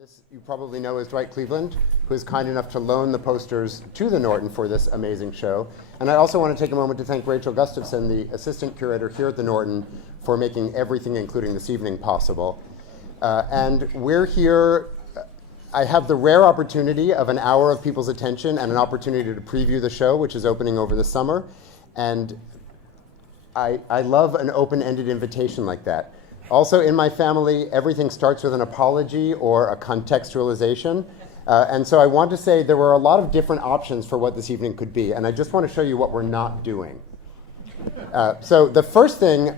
This you probably know is Dwight Cleveland, who is kind enough to loan the posters to the Norton for this amazing show. And I also want to take a moment to thank Rachel Gustafson, the assistant curator here at the Norton, for making everything, including this evening, possible. And we're here. I have the rare opportunity of an hour of people's attention and an opportunity to preview the show, which is opening over the summer. And I love an open-ended invitation like that. Also, in my family, everything starts with an apology or a contextualization. And so I want to say there were a lot of different options for what this evening could be. And I just want to show you what we're not doing. So the first thing,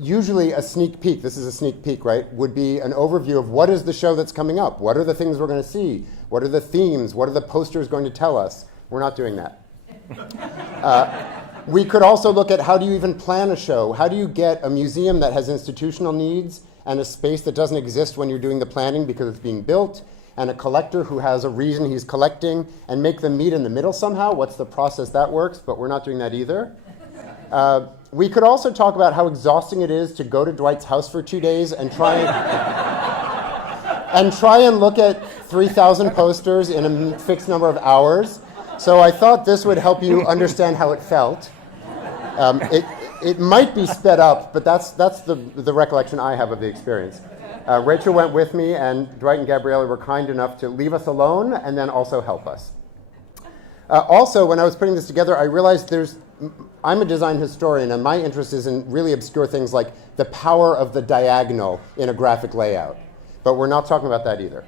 usually a sneak peek, this is a sneak peek, right, would be an overview of what is the show that's coming up? What are the things we're going to see? What are the themes? What are the posters going to tell us? We're not doing that. We could also look at how do you even plan a show? How do you get a museum that has institutional needs and a space that doesn't exist when you're doing the planning because it's being built, and a collector who has a reason he's collecting, and make them meet in the middle somehow? What's the process that works? But we're not doing that either. We could also talk about how exhausting it is to go to Dwight's house for 2 days and try and look at 3,000 posters in a fixed number of hours. So I thought this would help you understand how it felt. It might be sped up, but that's the recollection I have of the experience. Rachel went with me, and Dwight and Gabriella were kind enough to leave us alone and then also help us. Also, when I was putting this together, I realized I'm a design historian, and my interest is in really obscure things like the power of the diagonal in a graphic layout. But we're not talking about that either.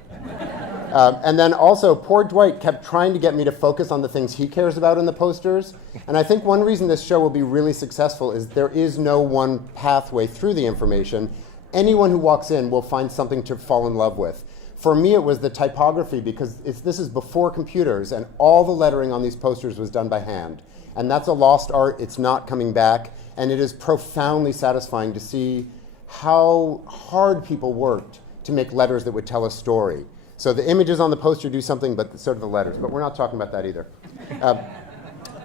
And then also, poor Dwight kept trying to get me to focus on the things he cares about in the posters. And I think one reason this show will be really successful is there is no one pathway through the information. Anyone who walks in will find something to fall in love with. For me, it was the typography, because this is before computers, and all the lettering on these posters was done by hand. And that's a lost art. It's not coming back. And it is profoundly satisfying to see how hard people worked to make letters that would tell a story. So the images on the poster do something, but so do the letters. But we're not talking about that either.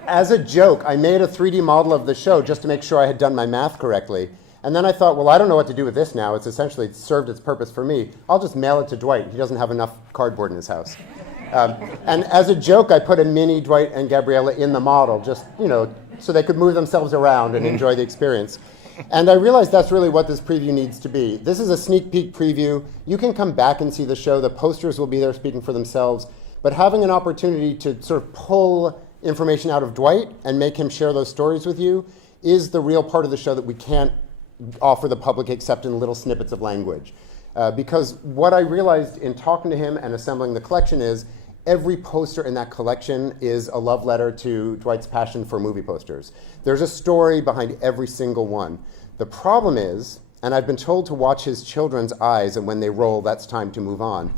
As a joke, I made a 3D model of the show just to make sure I had done my math correctly. And then I thought, well, I don't know what to do with this now. It's essentially served its purpose for me. I'll just mail it to Dwight. He doesn't have enough cardboard in his house. And as a joke, I put a mini Dwight and Gabriella in the model, just, so they could move themselves around and enjoy the experience. And I realized that's really what this preview needs to be. This is a sneak peek preview. You can come back and see the show. The posters will be there speaking for themselves. But having an opportunity to sort of pull information out of Dwight and make him share those stories with you is the real part of the show that we can't offer the public except in little snippets of language. Because what I realized in talking to him and assembling the collection is every poster in that collection is a love letter to Dwight's passion for movie posters. There's a story behind every single one. The problem is, and I've been told to watch his children's eyes, and when they roll, that's time to move on.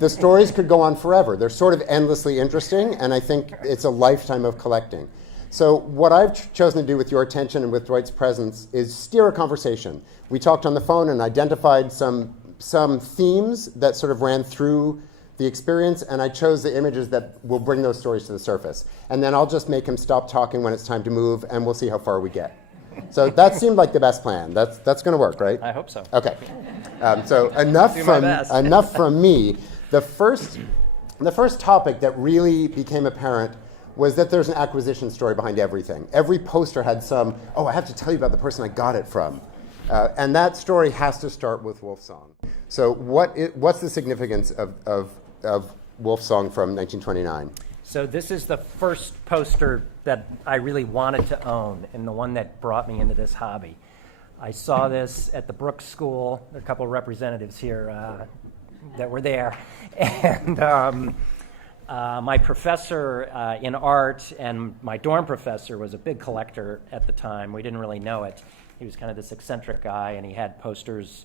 The stories could go on forever. They're sort of endlessly interesting, and I think it's a lifetime of collecting. So what I've chosen to do with your attention and with Dwight's presence is steer a conversation. We talked on the phone and identified some themes that sort of ran through the experience, and I chose the images that will bring those stories to the surface. And then I'll just make him stop talking when it's time to move, and we'll see how far we get. So that seemed like the best plan. That's going to work, right? I hope so. Okay. So enough from me. The first topic that really became apparent was that there's an acquisition story behind everything. Every poster had I have to tell you about the person I got it from. And that story has to start with Wolfsong. So what's the significance of Wolfsong from 1929? So this is the first poster that I really wanted to own, and the one that brought me into this hobby. I saw this at the Brooks School. There are a couple of representatives here that were there. And my professor in art and my dorm professor was a big collector at the time. We didn't really know it. He was kind of this eccentric guy, and he had posters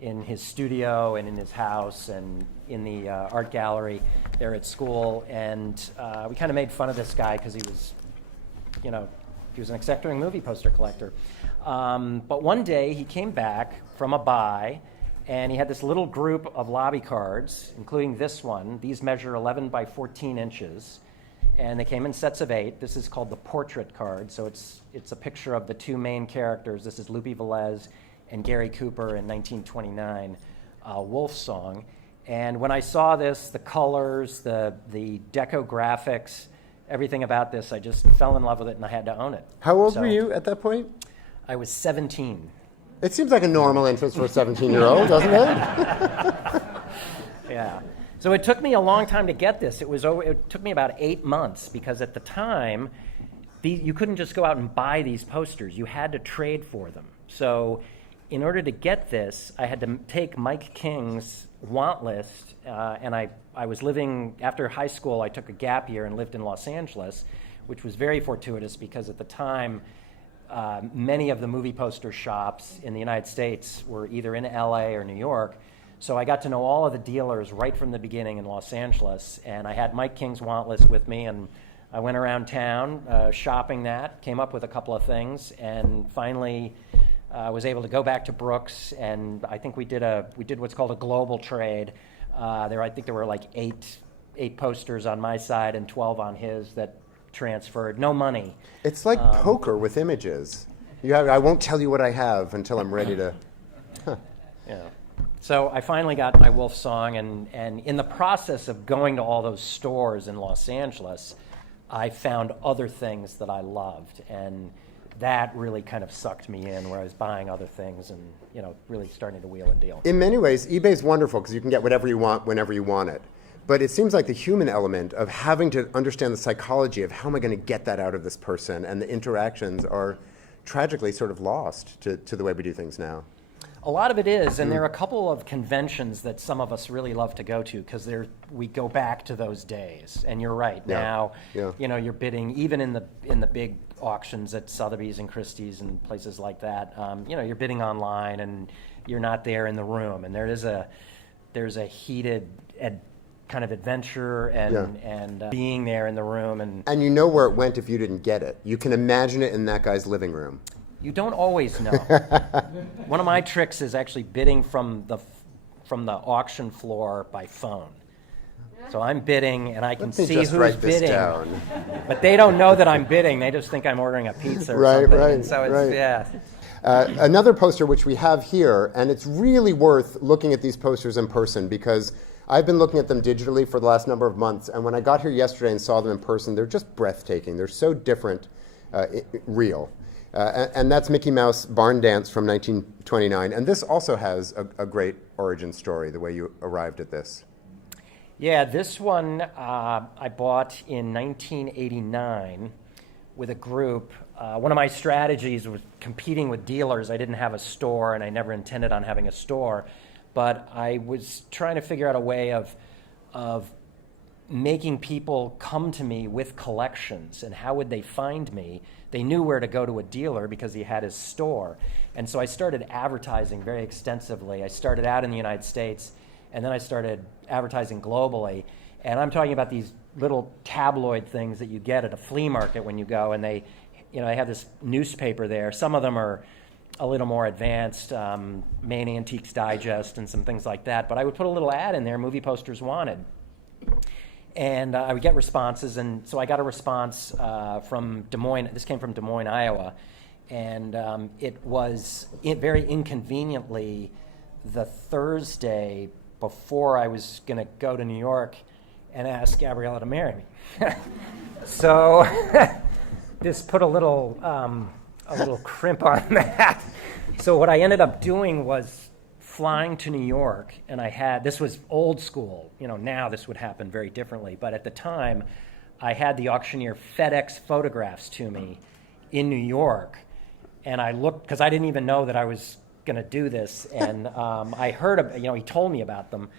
in his studio and in his house and in the art gallery there at school. And we kind of made fun of this guy because he was an eccentric movie poster collector. But one day he came back from a buy, and he had this little group of lobby cards, including this one. These measure 11 by 14 inches. And they came in sets of 8. This is called the portrait card. So it's a picture of the two main characters. This is Lupe Velez and Gary Cooper in 1929, Wolfsong. And when I saw this, the colors, the deco graphics, everything about this, I just fell in love with it and I had to own it. How old So, were you at that point? I was 17. It seems like a normal interest for a 17-year-old, doesn't it? Yeah. So it took me a long time to get this. It took me about 8 months because at the time, you couldn't just go out and buy these posters. You had to trade for them. So in order to get this, I had to take Mike King's want list, and I was living, after high school, I took a gap year and lived in Los Angeles, which was very fortuitous because at the time, many of the movie poster shops in the United States were either in LA or New York. So I got to know all of the dealers right from the beginning in Los Angeles, and I had Mike King's want list with me, and I went around town shopping that, came up with a couple of things, and finally was able to go back to Brooks, and I think we did what's called a global trade. I think there were like eight posters on my side and 12 on his that transferred. No money. It's like poker with images. I won't tell you what I have until I'm ready to. Yeah. So I finally got my Wolf Song, and in the process of going to all those stores in Los Angeles, I found other things that I loved, and that really kind of sucked me in, where I was buying other things and really starting to wheel and deal. In many ways, eBay's wonderful because you can get whatever you want whenever you want it. But it seems like the human element of having to understand the psychology of how am I going to get that out of this person, and the interactions are tragically sort of lost to the way we do things now. A lot of it is, and there are a couple of conventions that some of us really love to go to because we go back to those days. And you're right. Yeah. Now, you're bidding even in the big auctions at Sotheby's and Christie's and places like that. You're bidding online and you're not there in the room. And there's a heated kind of adventure and being there in the room and you know where it went if you didn't get it. You can imagine it in that guy's living room. You don't always know. One of my tricks is actually bidding from the auction floor by phone. So I'm bidding, and I can see who's bidding. Down. But they don't know that I'm bidding. They just think I'm ordering a pizza or something. Right, and so it's, yeah. Another poster which we have here, and it's really worth looking at these posters in person because I've been looking at them digitally for the last number of months, and when I got here yesterday and saw them in person, they're just breathtaking. They're so different, real. And that's Mickey Mouse Barn Dance from 1929. And this also has a great origin story, the way you arrived at this. Yeah, this one I bought in 1989 with a group. One of my strategies was competing with dealers. I didn't have a store, and I never intended on having a store. But I was trying to figure out a way of making people come to me with collections, and how would they find me? They knew where to go to a dealer because he had his store. And so I started advertising very extensively. I started out in the United States, and then I started advertising globally. And I'm talking about these little tabloid things that you get at a flea market when you go, and they have this newspaper there. Some of them are a little more advanced, Maine Antiques Digest and some things like that. But I would put a little ad in there, movie posters wanted. And I would get responses, and so I got a response from Des Moines. This came from Des Moines, Iowa, and it was very inconveniently the Thursday before I was going to go to New York and ask Gabriella to marry me. So this put a little crimp on that. So what I ended up doing was flying to New York, and this was old school. Now this would happen very differently, but at the time, I had the auctioneer FedEx photographs to me in New York, and I looked, because I didn't even know that I was going to do this, and I heard, he told me about them,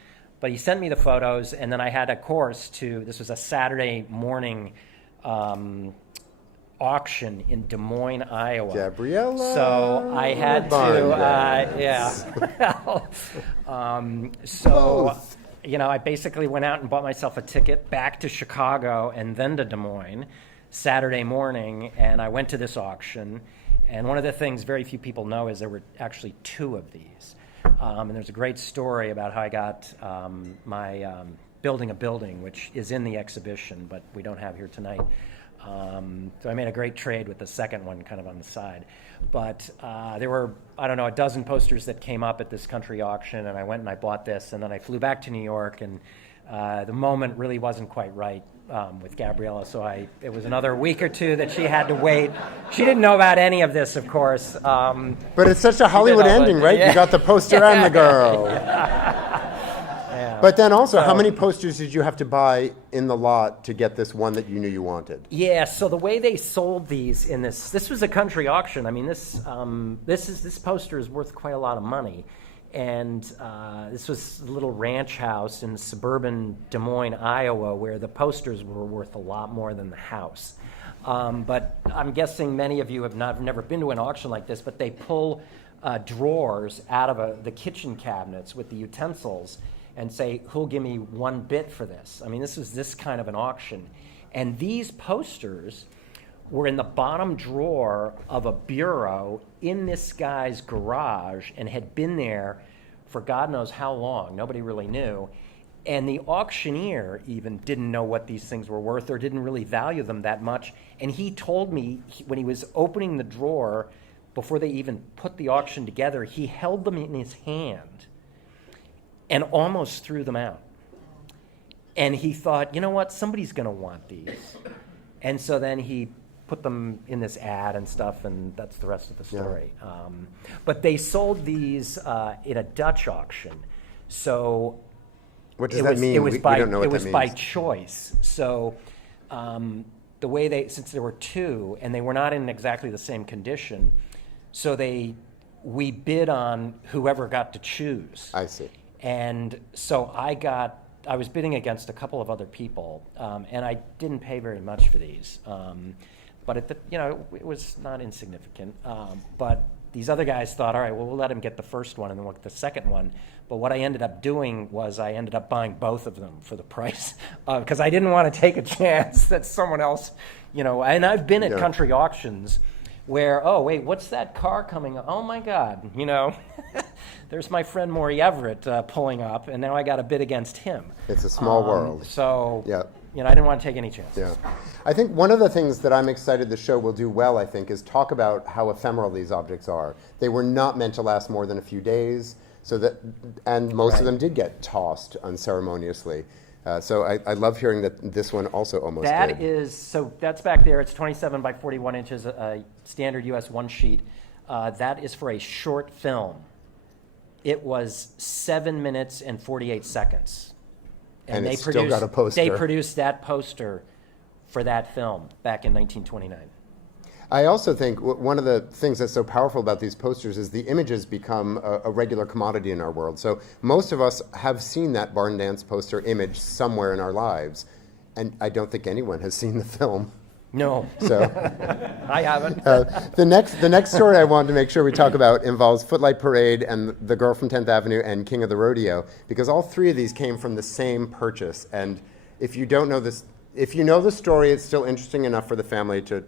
but he sent me the photos, and then I had a course this was a Saturday morning auction in Des Moines, Iowa. Gabriella. So I had to, I basically went out and bought myself a ticket back to Chicago and then to Des Moines Saturday morning, and I went to this auction. And one of the things very few people know is there were actually two of these. And there's a great story about how I got my Building a Building, which is in the exhibition, but we don't have here tonight. So I made a great trade with the second one kind of on the side. But there were, I don't know, a dozen posters that came up at this country auction, and I went and I bought this, and then I flew back to New York, and the moment really wasn't quite right with Gabriella, so it was another week or two that she had to wait. She didn't know about any of this, of course. But it's such a Hollywood ending, right? Yeah. You got the poster and the girl. Yeah. But then also, how many posters did you have to buy in the lot to get this one that you knew you wanted? Yeah, so the way they sold these in this was a country auction. I mean, this poster is worth quite a lot of money. And this was a little ranch house in suburban Des Moines, Iowa, where the posters were worth a lot more than the house. But I'm guessing many of you have never been to an auction like this, but they pull drawers out of the kitchen cabinets with the utensils and say, who'll give me 1 bit for this? I mean, this was this kind of an auction. And these posters were in the bottom drawer of a bureau in this guy's garage and had been there for God knows how long. Nobody really knew. And the auctioneer even didn't know what these things were worth or didn't really value them that much. And he told me when he was opening the drawer, before they even put the auction together, he held them in his hand and almost threw them out. And he thought, you know what, somebody's going to want these. And so then he put them in this ad and stuff, and that's the rest of the story. Yeah. But they sold these in a Dutch auction. So what does that mean? We don't know what that means. It was by choice. So the way since there were two, and they were not in exactly the same condition, so we bid on whoever got to choose. I see. And so I was bidding against a couple of other people, and I didn't pay very much for these. But it was not insignificant. But these other guys thought, all right, well, we'll let him get the first one and then we'll get the second one. But what I ended up doing was I ended up buying both of them for the price, because I didn't want to take a chance that someone else, and I've been at country auctions where, oh, wait, what's that car coming up? Oh, my God, there's my friend Maury Everett pulling up, and now I got to bid against him. It's a small world. So, I didn't want to take any chances. Yeah. I think one of the things that I'm excited the show will do well, I think, is talk about how ephemeral these objects are. They were not meant to last more than a few days, and most of them did get tossed unceremoniously. So I love hearing that this one also almost did. That's back there. It's 27 by 41 inches, a standard US 1 sheet. That is for a short film. It was 7 minutes and 48 seconds. And they still got a poster. They produced that poster for that film back in 1929. I also think one of the things that's so powerful about these posters is the images become a regular commodity in our world. So most of us have seen that barn dance poster image somewhere in our lives, and I don't think anyone has seen the film. No. So I haven't. The next story I wanted to make sure we talk about involves Footlight Parade and The Girl from 10th Avenue and King of the Rodeo, because all three of these came from the same purchase. And if you don't know this, if you know the story, it's still interesting enough for the family to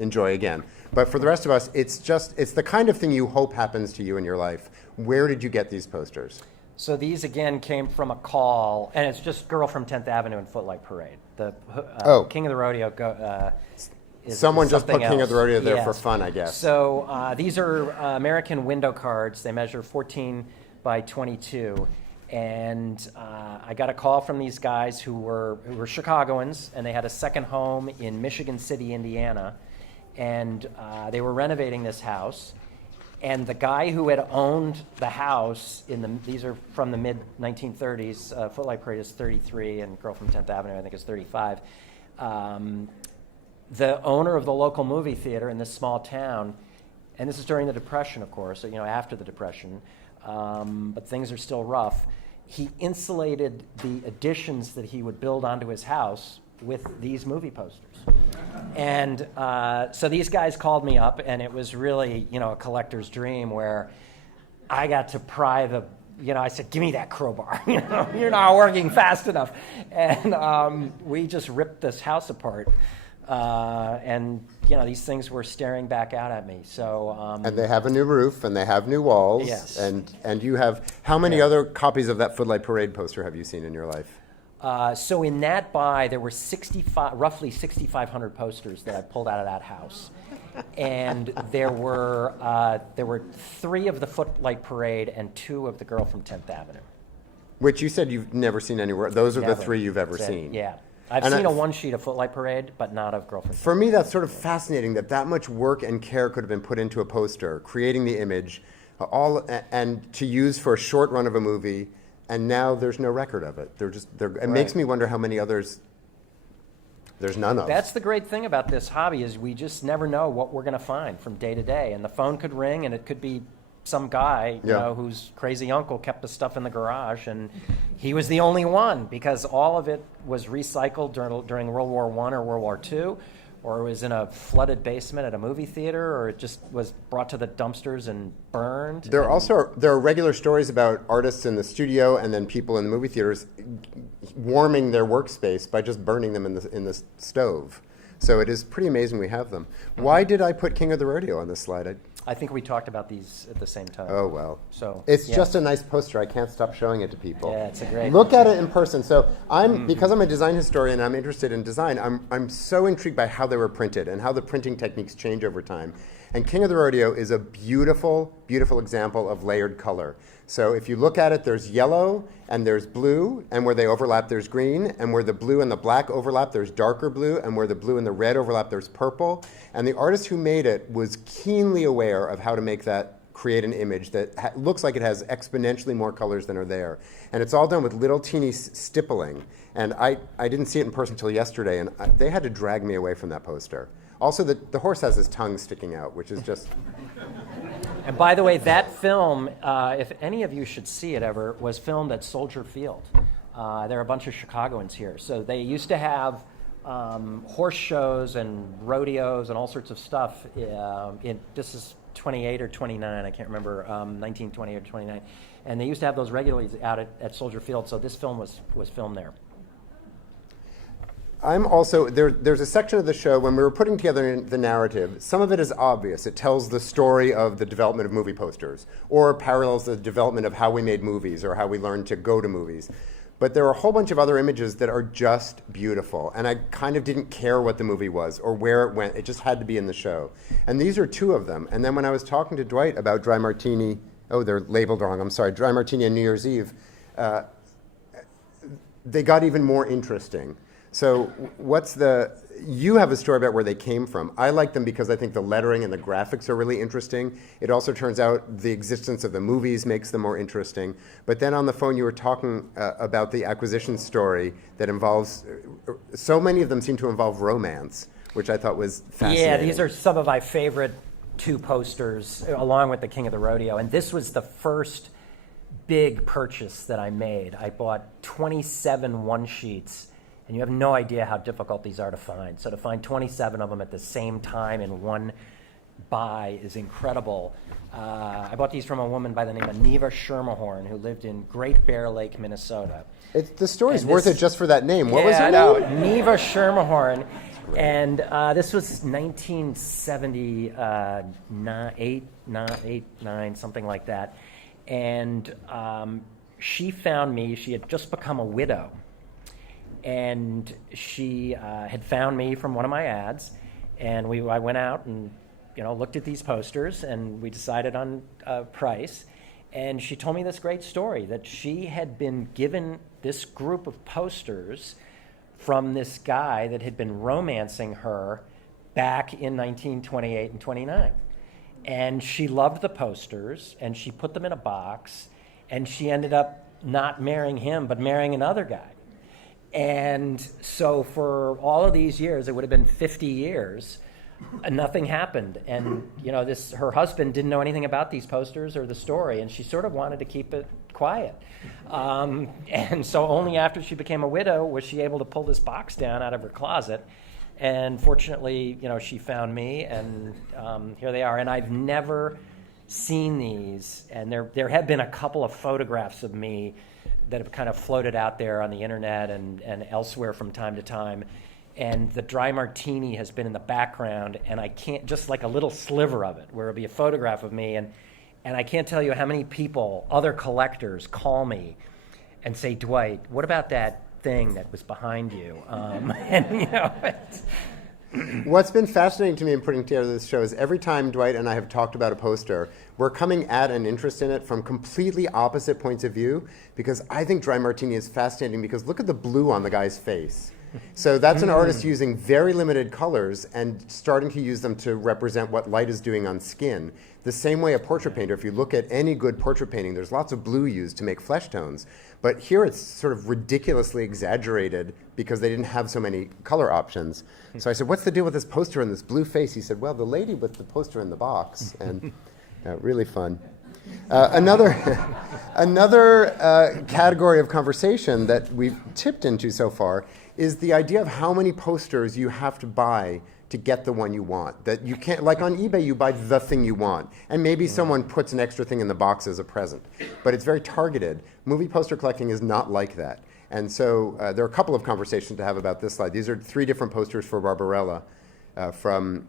enjoy again. But for the rest of us, it's the kind of thing you hope happens to you in your life. Where did you get these posters? So these, again, came from a call, and it's just Girl from 10th Avenue and Footlight Parade. The King of the Rodeo is someone just put else. King of the Rodeo there for fun, I guess. So these are American window cards. They measure 14 by 22. And I got a call from these guys who were Chicagoans, and they had a second home in Michigan City, Indiana. And they were renovating this house. And the guy who had owned the house these are from the mid-1930s, Footlight Parade is 33, and Girl from 10th Avenue, I think, is 35. The owner of the local movie theater in this small town, and this is during the Depression, of course, after the Depression, but things are still rough. He insulated the additions that he would build onto his house with these movie posters. And so these guys called me up, and it was really, a collector's dream where I got to pry I said, give me that crowbar. You're not working fast enough. And we just ripped this house apart. And these things were staring back out at me. So and they have a new roof, and they have new walls. Yes. And you have, how many other copies of that Footlight Parade poster have you seen in your life? So in that buy, there were roughly 6,500 posters that I pulled out of that house. And there were 3 of the Footlight Parade and 2 of the Girl from 10th Avenue. Which you said you've never seen anywhere. Those are Never. the 3 you've ever That's it. seen. Yeah. I've seen a one sheet of Footlight Parade, but not of Girl from 10th For me, that's sort of fascinating that much work and care could have been put into a poster, creating the image, and to use for a short run of a movie, and now there's no record of it. It makes me wonder how many others there's none of. That's the great thing about this hobby is we just never know what we're going to find from day to day. And the phone could ring, and it could be some guy, you know, whose crazy uncle kept the stuff in the garage, and he was the only one because all of it was recycled during World War I or World War II, or it was in a flooded basement at a movie theater, or it just was brought to the dumpsters and burned. There are regular stories about artists in the studio and then people in the movie theaters warming their workspace by just burning them in the stove. So it is pretty amazing we have them. Why did I put King of the Rodeo on this slide? I think we talked about these at the same time. Oh, well. So it's just a nice poster. I can't stop showing it to people. Yeah, it's a great Look at it in person. So because I'm a design historian and I'm interested in design, I'm so intrigued by how they were printed and how the printing techniques change over time. And King of the Rodeo is a beautiful, beautiful example of layered color. So if you look at it, there's yellow and there's blue, and where they overlap, there's green, and where the blue and the black overlap, there's darker blue, and where the blue and the red overlap, there's purple. And the artist who made it was keenly aware of how to make that create an image that looks like it has exponentially more colors than are there. And it's all done with little teeny stippling. And I didn't see it in person until yesterday, and they had to drag me away from that poster. Also, the horse has his tongue sticking out, which is just... And by the way, that film, if any of you should see it ever, was filmed at Soldier Field. There are a bunch of Chicagoans here. So they used to have horse shows and rodeos and all sorts of stuff. This is 28 or 29, I can't remember, 1920 or 29. And they used to have those regularly out at Soldier Field, so this film was filmed there. I'm also, there's a section of the show when we were putting together the narrative, some of it is obvious. It tells the story of the development of movie posters, or parallels the development of how we made movies, or how we learned to go to movies. But there are a whole bunch of other images that are just beautiful, and I kind of didn't care what the movie was, or where it went. It just had to be in the show. And these are 2 of them. And then when I was talking to Dwight about Dry Martini, they're labeled wrong, I'm sorry, Dry Martini and New Year's Eve, they got even more interesting. So you have a story about where they came from. I like them because I think the lettering and the graphics are really interesting. It also turns out the existence of the movies makes them more interesting. But then on the phone you were talking about the acquisition story that involves, so many of them seem to involve romance, which I thought was fascinating. Yeah, these are some of my favorite 2 posters, along with the King of the Rodeo. And this was the first big purchase that I made. I bought 27 one-sheets. And you have no idea how difficult these are to find. So to find 27 of them at the same time in one buy is incredible. I bought these from a woman by the name of Neva Schermerhorn, who lived in Great Bear Lake, Minnesota. The story's worth it just for that name. What was her name? Neva Schermerhorn. And this was 1978, 9, something like that. And she found me. She had just become a widow. And she had found me from one of my ads, and I went out and looked at these posters, and we decided on a price. And she told me this great story that she had been given this group of posters from this guy that had been romancing her back in 1928 and 29. And she loved the posters, and she put them in a box, and she ended up not marrying him, but marrying another guy. And so for all of these years, it would have been 50 years, nothing happened. And her husband didn't know anything about these posters or the story, and she sort of wanted to keep it quiet. And so only after she became a widow was she able to pull this box down out of her closet. And fortunately, she found me, and here they are. And I've never seen these, and there have been a couple of photographs of me that have kind of floated out there on the internet and elsewhere from time to time. And the Dry Martini has been in the background, and I can't, just like a little sliver of it, where it'll be a photograph of me, and I can't tell you how many people, other collectors, call me and say, Dwight, what about that thing that was behind you. And, you know, What's been fascinating to me in putting together this show is every time Dwight and I have talked about a poster, we're coming at an interest in it from completely opposite points of view, because I think Dry Martini is fascinating because look at the blue on the guy's face. So that's an artist using very limited colors and starting to use them to represent what light is doing on skin. The same way a portrait painter, if you look at any good portrait painting, there's lots of blue used to make flesh tones. But here it's sort of ridiculously exaggerated because they didn't have so many color options. So I said, what's the deal with this poster and this blue face? He said, well, the lady with the poster in the box. And really fun. Another category of conversation that we've tipped into so far is the idea of how many posters you have to buy to get the one you want. That you can't, like on eBay, you buy the thing you want, and maybe someone puts an extra thing in the box as a present, but it's very targeted. Movie poster collecting is not like that. And so there are a couple of conversations to have about this slide. These are 3 different posters for Barbarella from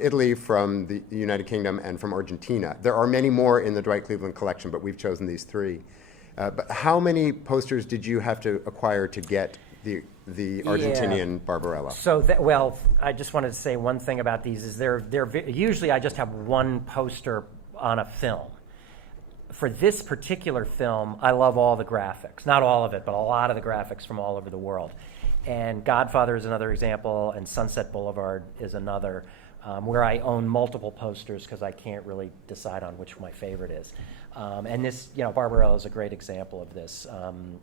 Italy, from the United Kingdom, and from Argentina. There are many more in the Dwight Cleveland collection, but we've chosen these 3. But how many posters did you have to acquire to get the Argentinian Barbarella? So, well, I just wanted to say one thing about these is usually I just have one poster on a film. For this particular film, I love all the graphics. Not all of it, but a lot of the graphics from all over the world. And Godfather is another example, and Sunset Boulevard is another, where I own multiple posters because I can't really decide on which my favorite is. And this, you know, Barbarella is a great example of this.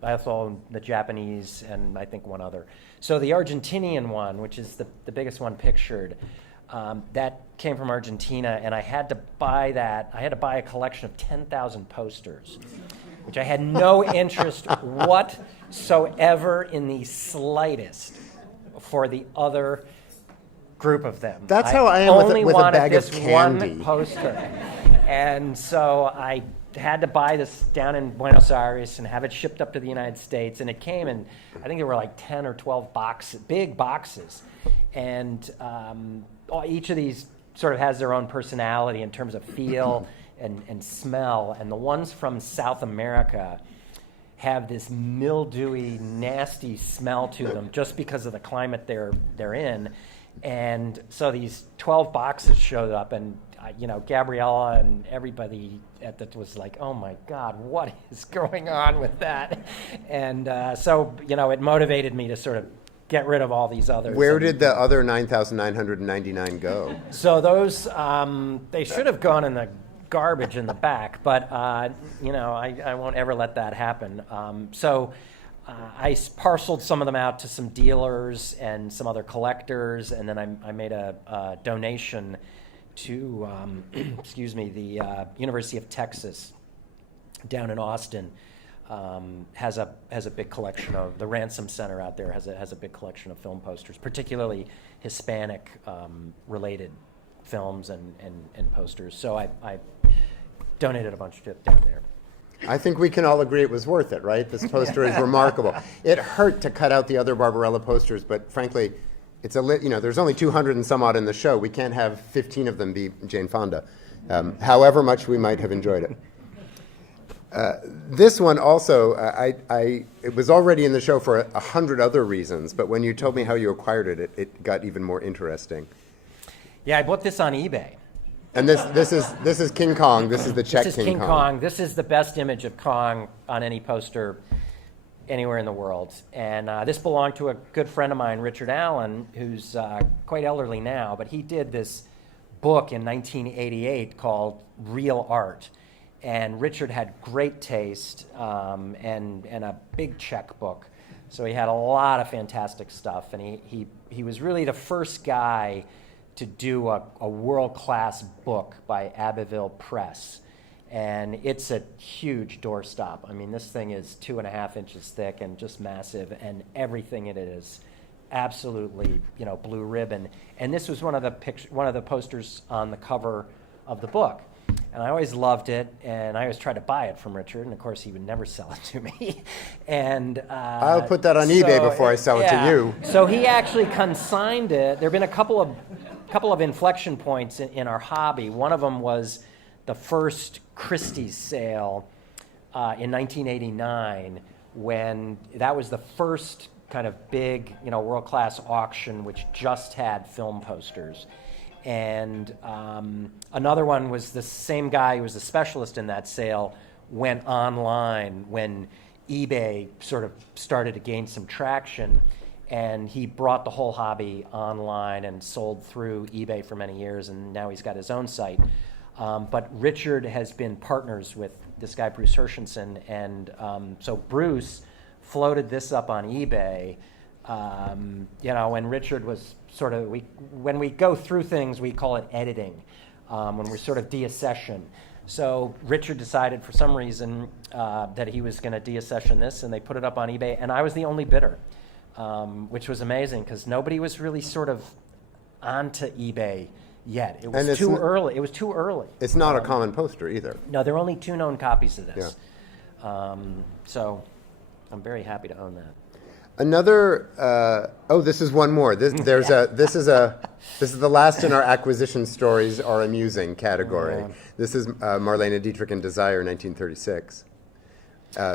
I also own the Japanese and I think one other. So the Argentinian one, which is the biggest one pictured, that came from Argentina, and I had to buy that. I had to buy a collection of 10,000 posters, which I had no interest whatsoever in the slightest for the other group of them. That's how I am with a bag of this candy. One poster. And so I had to buy this down in Buenos Aires and have it shipped up to the United States. And it came in, I think there were like 10 or 12 boxes, big boxes. And each of these sort of has their own personality in terms of feel and smell. And the ones from South America have this mildewy, nasty smell to them just because of the climate they're in. And so these 12 boxes showed up, and you know, Gabriella and everybody at that was like, "Oh my God, what is going on with that?" And so, you know, it motivated me to sort of get rid of all these others. Where did the other 9,999 go? So those, they should have gone in the garbage in the back, but you know, I won't ever let that happen. I parceled some of them out to some dealers and some other collectors, and then I made a donation to, excuse me, the University of Texas down in Austin. Has a big collection of, the Ransom Center out there has a big collection of film posters, particularly Hispanic related films and posters. So I donated a bunch to down there. I think we can all agree it was worth it, right? This poster is remarkable. It hurt to cut out the other Barbarella posters, but frankly, it's there's only 200 and some odd in the show. We can't have 15 of them be Jane Fonda, however much we might have enjoyed it. This one also, it was already in the show for 100 other reasons, but when you told me how you acquired it, it got even more interesting. Yeah, I bought this on eBay. And this is King Kong. This is the Czech This is King Kong. This is the best image of Kong on any poster anywhere in the world. And this belonged to a good friend of mine, Richard Allen, who's quite elderly now, but he did this book in 1988 called Real Art. And Richard had great taste and a big checkbook. So he had a lot of fantastic stuff. And he was really the first guy to do a world-class book by Abbeville Press. And it's a huge doorstop. I mean, this thing is 2.5 inches thick and just massive, and everything in it is absolutely, blue ribbon. And this was one of the posters on the cover of the book. And I always loved it, and I always tried to buy it from Richard, and of course he would never sell it to me. And I'll put that on eBay before I sell it to you. So he actually consigned it. There have been a couple of inflection points in our hobby. One of them was the first Christie's sale in 1989, when that was the first kind of big, world-class auction which just had film posters. And another one was the same guy who was the specialist in that sale went online when eBay sort of started to gain some traction, and he brought the whole hobby online and sold through eBay for many years, and now he's got his own site. But Richard has been partners with this guy, Bruce Hershenson, and so Bruce floated this up on eBay, and Richard was sort of, when we go through things, we call it editing, when we're sort of deaccession. So Richard decided for some reason that he was going to deaccession this, and they put it up on eBay, and I was the only bidder, which was amazing because nobody was really sort of onto eBay yet. It was too early. It was too early. It's not a common poster either. No, there are only 2 known copies of this. Yeah. So I'm very happy to own that. Another. This is one more. This is the last in our acquisition stories are amusing category. This is Marlene Dietrich and Desire, 1936.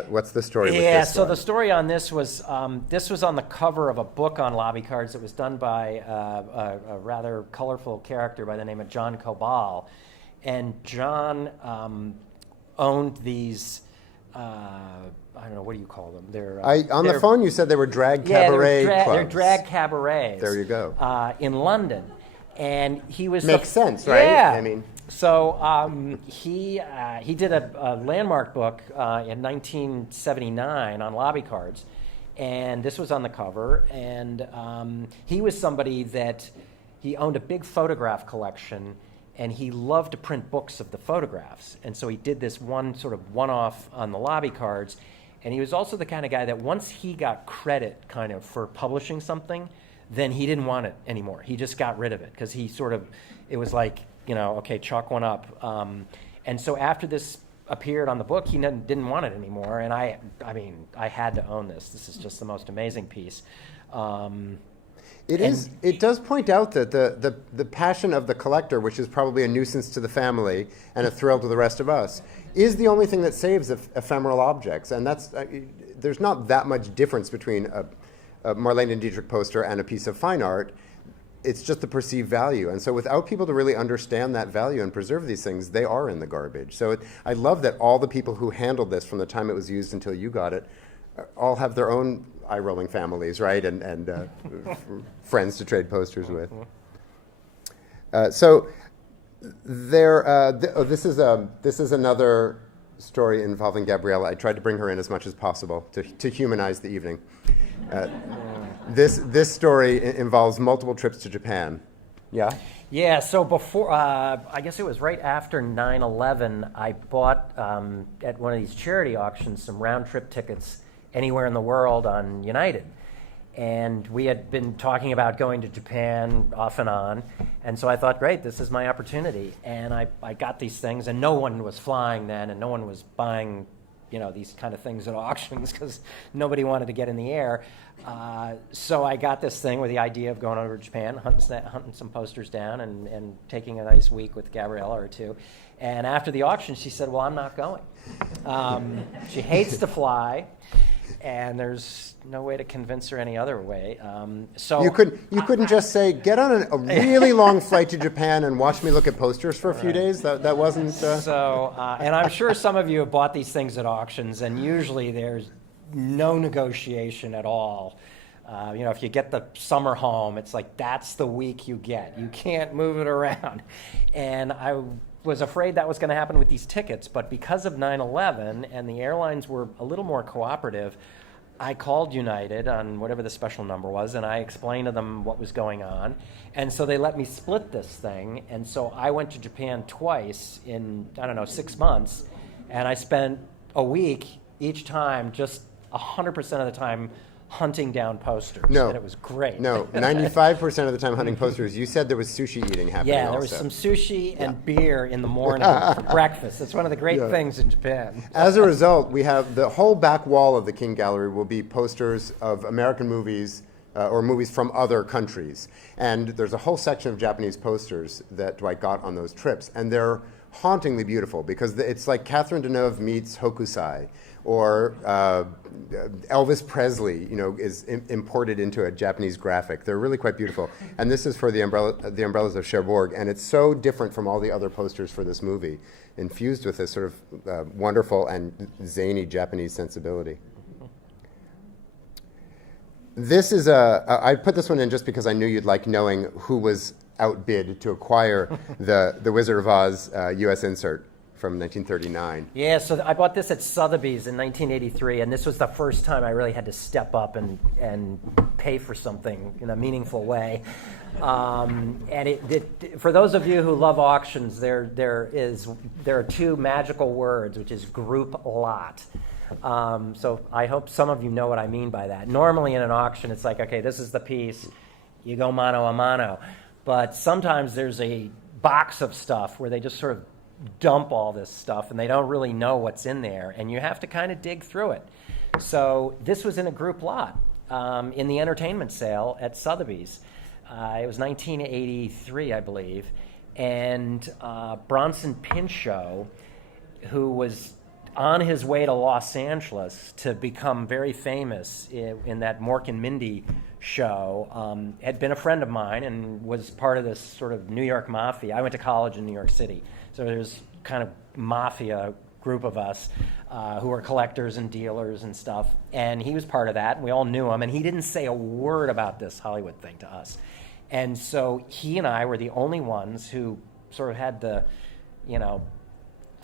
What's the story with this? Yeah, so the story on this was on the cover of a book on lobby cards that was done by a rather colorful character by the name of John Cobal. And John owned these, I don't know, what do you call them? On the phone you said they were drag cabaret clubs. They're drag cabarets. There you go. In London. And he was... Makes sense, right? Yeah. I mean... So he did a landmark book in 1979 on lobby cards, and this was on the cover. And he was somebody that he owned a big photograph collection, and he loved to print books of the photographs. And so he did this one-off on the lobby cards. And he was also the kind of guy that once he got credit kind of for publishing something, then he didn't want it anymore. He just got rid of it because it was like, okay, chalk one up. And so after this appeared on the book, he didn't want it anymore. And I had to own this. This is just the most amazing piece. It does point out that the passion of the collector, which is probably a nuisance to the family and a thrill to the rest of us, is the only thing that saves ephemeral objects. And there's not that much difference between a Marlene Dietrich poster and a piece of fine art. It's just the perceived value. And so without people to really understand that value and preserve these things, they are in the garbage. So I love that all the people who handled this from the time it was used until you got it all have their own eye-rolling families, right? And friends to trade posters with. This is another story involving Gabriella. I tried to bring her in as much as possible to humanize the evening. This story involves multiple trips to Japan. Yeah? Yeah, so before, I guess it was right after 9/11, I bought at one of these charity auctions some round-trip tickets anywhere in the world on United. And we had been talking about going to Japan off and on. And so I thought, great, this is my opportunity. And I got these things, and no one was flying then, and no one was buying these kind of things at auctions because nobody wanted to get in the air. So I got this thing with the idea of going over to Japan, hunting some posters down and taking a nice week with Gabriella or two. And after the auction, she said, well, I'm not going. She hates to fly, and there's no way to convince her any other way. So you couldn't just say, get on a really long flight to Japan and watch me look at posters for a few days? That wasn't... So, and I'm sure some of you have bought these things at auctions, and usually there's no negotiation at all. If you get the summer home, it's like that's the week you get. You can't move it around. And I was afraid that was going to happen with these tickets, but because of 9/11 and the airlines were a little more cooperative, I called United on whatever the special number was, and I explained to them what was going on. And so they let me split this thing. And so I went to Japan twice in, 6 months, and I spent a week each time, just 100% of the time, hunting down posters. No. And it was great. No, 95% of the time hunting posters. You said there was sushi eating happening Yeah, there also. was some sushi and beer in the morning for breakfast. That's one of the great things in Japan. As a result, we have the whole back wall of the King Gallery will be posters of American movies or movies from other countries. And there's a whole section of Japanese posters that Dwight got on those trips. And they're hauntingly beautiful because it's like Catherine Deneuve meets Hokusai, or Elvis Presley, is imported into a Japanese graphic. They're really quite beautiful. And this is for the Umbrellas of Cherbourg, and it's so different from all the other posters for this movie, infused with this sort of wonderful and zany Japanese sensibility. This is I put this one in just because I knew you'd like knowing who was outbid to acquire the Wizard of Oz U.S. insert from 1939. Yeah, so I bought this at Sotheby's in 1983, and this was the first time I really had to step up and pay for something in a meaningful way. And for those of you who love auctions, there are two magical words, which is group lot. So I hope some of you know what I mean by that. Normally in an auction, it's like, okay, this is the piece, you go mano a mano. But sometimes there's a box of stuff where they just sort of dump all this stuff and they don't really know what's in there, and you have to kind of dig through it. So this was in a group lot in the entertainment sale at Sotheby's. It was 1983, I believe, and Bronson Pinchot, who was on his way to Los Angeles to become very famous in that Mork and Mindy show, had been a friend of mine and was part of this sort of New York mafia. I went to college in New York City, so there's kind of mafia group of us who were collectors and dealers and stuff, and he was part of that, and we all knew him, and he didn't say a word about this Hollywood thing to us. And so he and I were the only ones who sort of had the,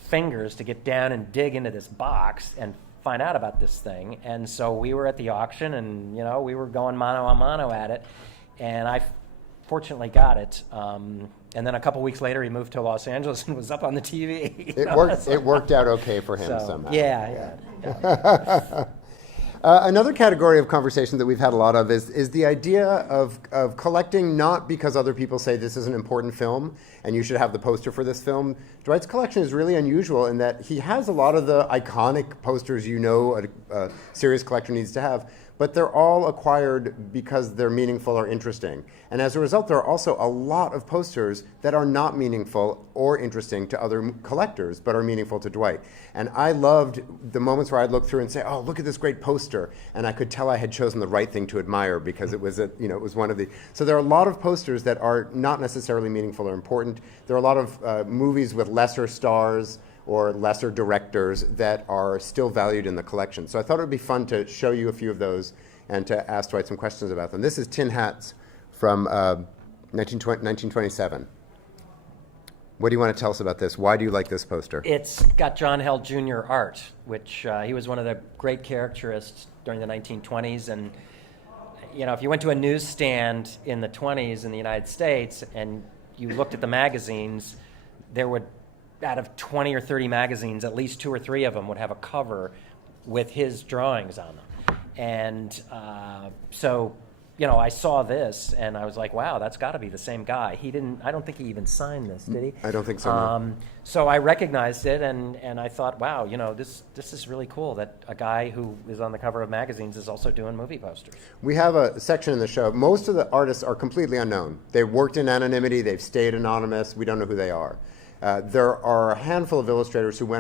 fingers to get down and dig into this box and find out about this thing. And so we were at the auction, and we were going mano a mano at it, and I fortunately got it. And then a couple weeks later, he moved to Los Angeles and was up on the TV. It worked out okay for him somehow. Yeah. Another category of conversation that we've had a lot of is the idea of collecting not because other people say this is an important film and you should have the poster for this film. Dwight's collection is really unusual in that he has a lot of the iconic posters a serious collector needs to have, but they're all acquired because they're meaningful or interesting. And as a result, there are also a lot of posters that are not meaningful or interesting to other collectors, but are meaningful to Dwight. And I loved the moments where I'd look through and say, oh, look at this great poster. And I could tell I had chosen the right thing to admire because it was it was one of the... So there are a lot of posters that are not necessarily meaningful or important. There are a lot of movies with lesser stars or lesser directors that are still valued in the collection. So I thought it would be fun to show you a few of those and to ask Dwight some questions about them. This is Tin Hats from 1927. What do you want to tell us about this? Why do you like this poster? It's got John Held Jr. art, which he was one of the great caricaturists during the 1920s. And, if you went to a newsstand in the 20s in the United States and you looked at the magazines, there would, out of 20 or 30 magazines, at least 2 or 3 of them would have a cover with his drawings on them. And so, I saw this and I was like, wow, that's got to be the same guy. I don't think he even signed this, did he? I don't think so. No. So I recognized it and I thought, wow, this is really cool that a guy who is on the cover of magazines is also doing movie posters. We have a section in the show. Most of the artists are completely unknown. They've worked in anonymity. They've stayed anonymous. We don't know who they are. There are a handful of illustrators who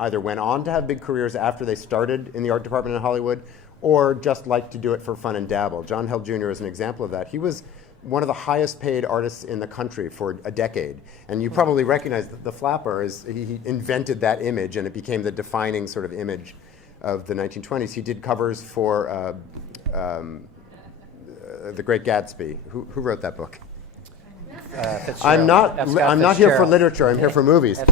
either went on to have big careers after they started in the art department in Hollywood, or just like to do it for fun and dabble. John Held Jr. is an example of that. He was one of the highest paid artists in the country for a decade. And you probably recognize that the flapper he invented that image, and it became the defining sort of image of the 1920s. He did covers for The Great Gatsby. Who wrote that book? I'm not here for literature. I'm here for movies. He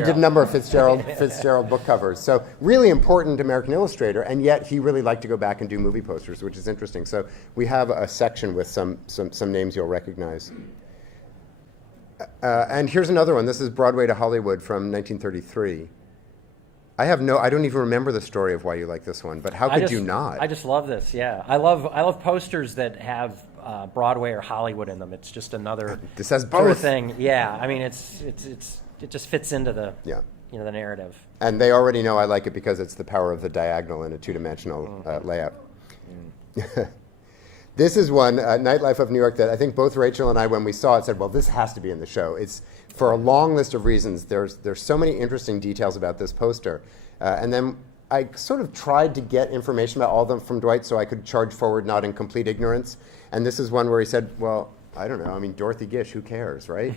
did a number of Fitzgerald book covers. So really important American illustrator, and yet he really liked to go back and do movie posters, which is interesting. So we have a section with some names you'll recognize. And here's another one. This is Broadway to Hollywood from 1933. I don't even remember the story of why you like this one, but how could you not? I just love this. Yeah, I love posters that have Broadway or Hollywood in them. It's just another this has sort of both thing. Yeah, I mean it just fits into the the narrative. And they already know I like it because it's the power of the diagonal in a two-dimensional layout. This is one, Nightlife of New York, that I think both Rachel and I, when we saw it, said, well, this has to be in the show. It's for a long list of reasons. There's so many interesting details about this poster. And then I sort of tried to get information about all of them from Dwight so I could charge forward not in complete ignorance. And this is one where he said, well, I don't know. I mean, Dorothy Gish, who cares, right?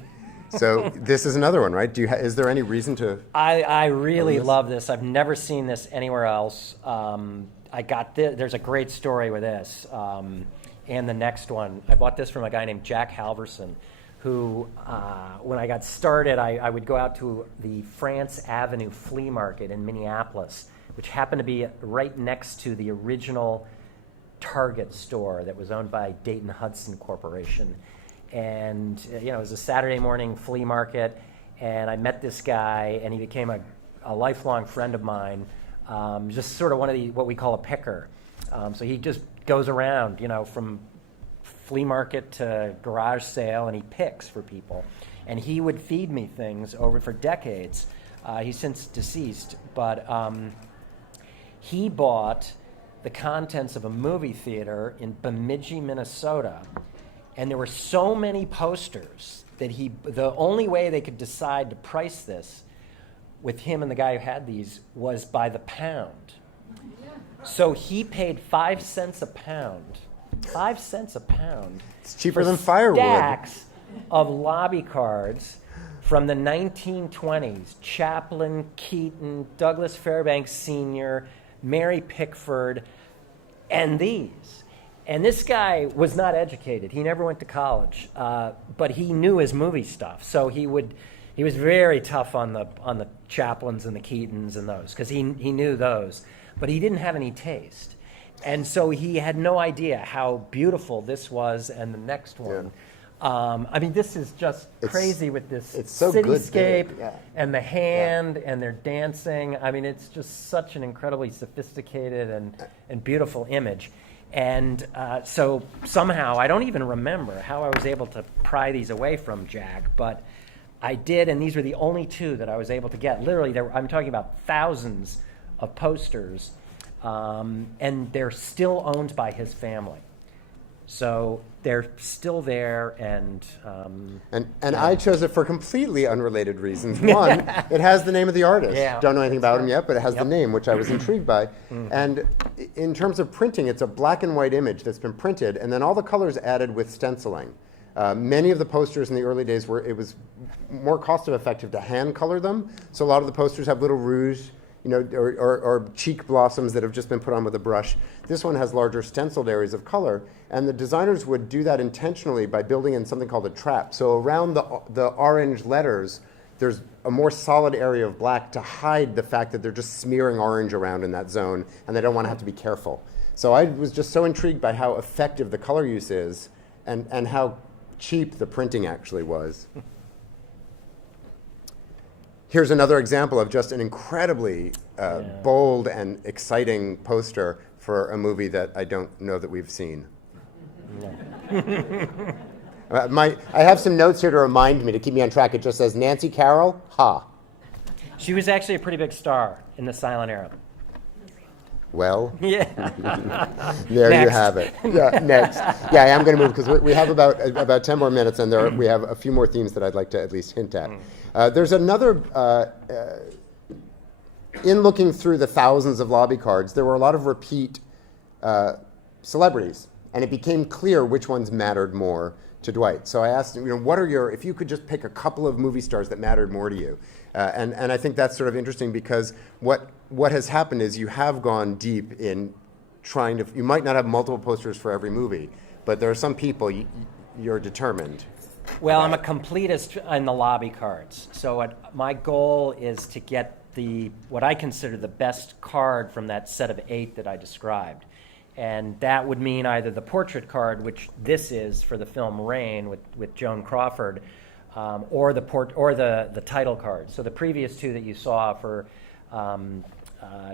So this is another one, right? Is there any reason to? I really love this. I've never seen this anywhere else. I got this. There's a great story with this. And the next one, I bought this from a guy named Jack Halverson, who, when I got started, I would go out to the France Avenue flea market in Minneapolis, which happened to be right next to the original Target store that was owned by Dayton Hudson Corporation. And it was a Saturday morning flea market, and I met this guy, and he became a lifelong friend of mine, just sort of one of the, what we call a picker. So he just goes around, from flea market to garage sale, and he picks for people. And he would feed me things over for decades. He's since deceased, but he bought the contents of a movie theater in Bemidji, Minnesota. And there were so many posters that the only way they could decide to price this with him and the guy who had these was by the pound. So he paid 5 cents a pound. 5 cents a pound. It's cheaper than firewood. Stacks of lobby cards from the 1920s. Chaplin, Keaton, Douglas Fairbanks Sr., Mary Pickford, and these. And this guy was not educated. He never went to college, but he knew his movie stuff. So he was very tough on the Chaplins and the Keatons and those, because he knew those. But he didn't have any taste. And so he had no idea how beautiful this was and the next one. I mean, this is just crazy with this so cityscape good, and the hand and they're dancing. I mean, it's just such an incredibly sophisticated and beautiful image. And so somehow, I don't even remember how I was able to pry these away from Jack, but I did, and these were the only two that I was able to get. Literally, I'm talking about thousands of posters, and they're still owned by his family. So they're still there, and I chose it for completely unrelated reasons. One, it has the name of the artist. Don't know anything about him yet, but it has the name, which I was intrigued by. And in terms of printing, it's a black and white image that's been printed, and then all the colors added with stenciling. Many of the posters in the early days it was more cost-effective to hand color them. So a lot of the posters have little rouge, or cheek blossoms that have just been put on with a brush. This one has larger stenciled areas of color, and the designers would do that intentionally by building in something called a trap. So around the orange letters, there's a more solid area of black to hide the fact that they're just smearing orange around in that zone, and they don't want to have to be careful. So I was just so intrigued by how effective the color use is, and how cheap the printing actually was. Here's another example of just an incredibly bold and exciting poster for a movie that I don't know that we've seen. I have some notes here to remind me, to keep me on track. It just says, Nancy Carroll, ha. She was actually a pretty big star in the silent era. Well, there you have it. Yeah, next. Yeah, I am going to move because we have about 10 more minutes, and we have a few more themes that I'd like to at least hint at. There's another, in looking through the thousands of lobby cards, there were a lot of repeat celebrities, and it became clear which ones mattered more to Dwight. So I asked him, if you could just pick a couple of movie stars that mattered more to you. And I think that's sort of interesting because what has happened is you have gone deep in trying to, you might not have multiple posters for every movie, but there are some people you're determined. Well, I'm a completist in the lobby cards. So my goal is to get what I consider the best card from that set of 8 that I described. And that would mean either the portrait card, which this is for the film Rain with Joan Crawford, or the title card. So the previous 2 that you saw for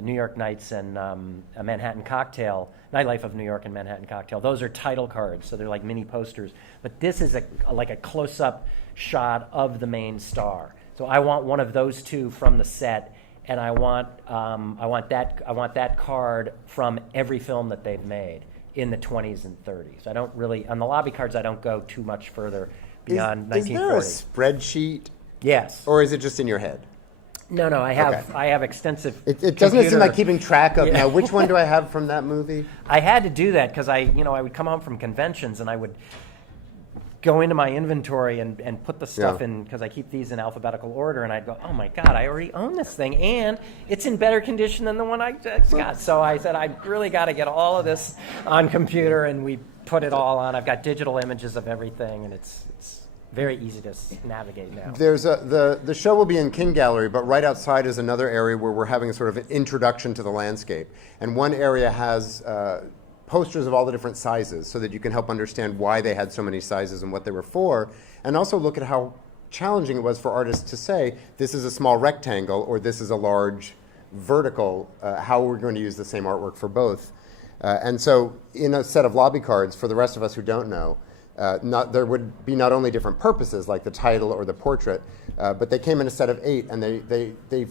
New York Nights and a Manhattan Cocktail, Nightlife of New York and Manhattan Cocktail, those are title cards, so they're like mini posters. But this is like a close-up shot of the main star. So I want one of those 2 from the set, and I want that card from every film that they've made in the 20s and 30s. I don't really, on the lobby cards, I don't go too much further beyond 1940. Is there a spreadsheet? Yes. Or is it just in your head? No, I have Okay. I have extensive. It doesn't seem computer- like keeping track of, now, which one do I have from that movie? I had to do that because I would come home from conventions and I would go into my inventory and put the stuff Yeah. in, because I keep these in alphabetical order, and I'd go, oh my God, I already own this thing, and it's in better condition than the one I just got. So I said, I really got to get all of this on computer, and we put it all on. I've got digital images of everything, and it's very easy to navigate now. There's the show will be in King Gallery, but right outside is another area where we're having a sort of an introduction to the landscape. And one area has posters of all the different sizes so that you can help understand why they had so many sizes and what they were for, and also look at how challenging it was for artists to say, this is a small rectangle or this is a large vertical, how we're going to use the same artwork for both. And so in a set of lobby cards, for the rest of us who don't know, there would be not only different purposes like the title or the portrait, but they came in a set of 8, and they